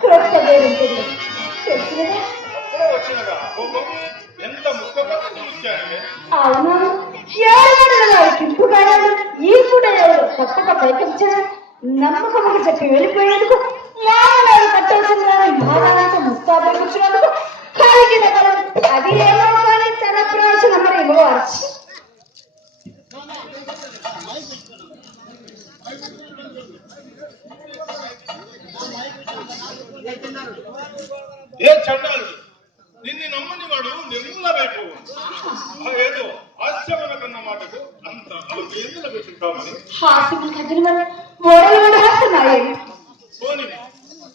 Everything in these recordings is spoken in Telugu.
క్రొత్త పేరుంటుంది తెలిసినదా? అవునవును, ఎవరు గారు ఈ పూట ఎవరు తప్పక పైకించారు. నమ్మకముగా చెప్పి వెళ్ళిపోయేందుకు మామూలు కట్టాల్సిన మహారాజు ముస్తాబు కూర్చున్నందుకు కాలికి నగరం అది ఏమో కానీ తన ప్రవేశం మరి ఇవ్వచ్చు. ఏ చండాలు నిన్ను నమ్మని వాడు నిర్మూల వైపు ఏదో హాస్యమన కన్న మాటకు అంత ఎందులో పెట్టుకుంటామని హాస్యం కదిలి వల్ల ఓడలు కూడా హాస్తున్నాయి. పోని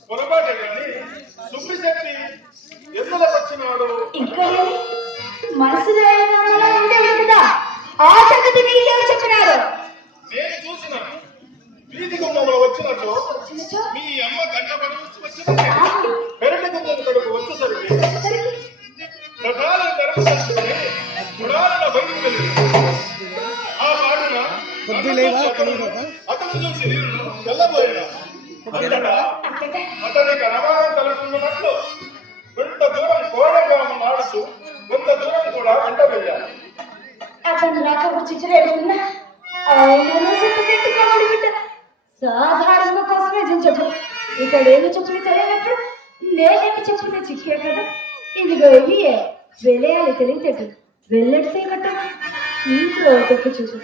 పొరపాటు కానీ సుబ్బిశెట్టి ఎందులకు వచ్చినాడు ఇంకా మనసులో ఏమన్నా ఉండేది కదా. ఆ సంగతి మీకేమో చెప్పినారు. నేను చూసిన వీధి గుమ్మంలో వచ్చినట్టు మీ అమ్మ గంట పడి వచ్చినట్టు పెరటి గుమ్మం కడుపు వచ్చేసరికి ప్రధాన ధర్మశాస్త్రి పురాణ బయటకు వెళ్ళింది. ఆ పాటన అతను చూసి నేను తెల్లబోయినా అతనికి అనుమానం కలుగుతున్నట్లు కొంత దూరం కోడగ్రామం ఆడుతూ కొంత దూరం కూడా వెంట వెళ్ళాను. అతను రాక చిచ్చరేడుకున్నా ఆయన పెట్టుకోవాలి బిడ్డ. సాధారణంగా కోసమే చెప్పు. ఇతడేమి చెప్పులు తెలియనప్పుడు నేనేమి చెప్పులు చిక్కే కదా. ఇదిగో ఇవి వెళ్ళేయాలి తెలియదు. వెళ్ళడితే కట్ట ఇంట్లో తొక్కు చూసు.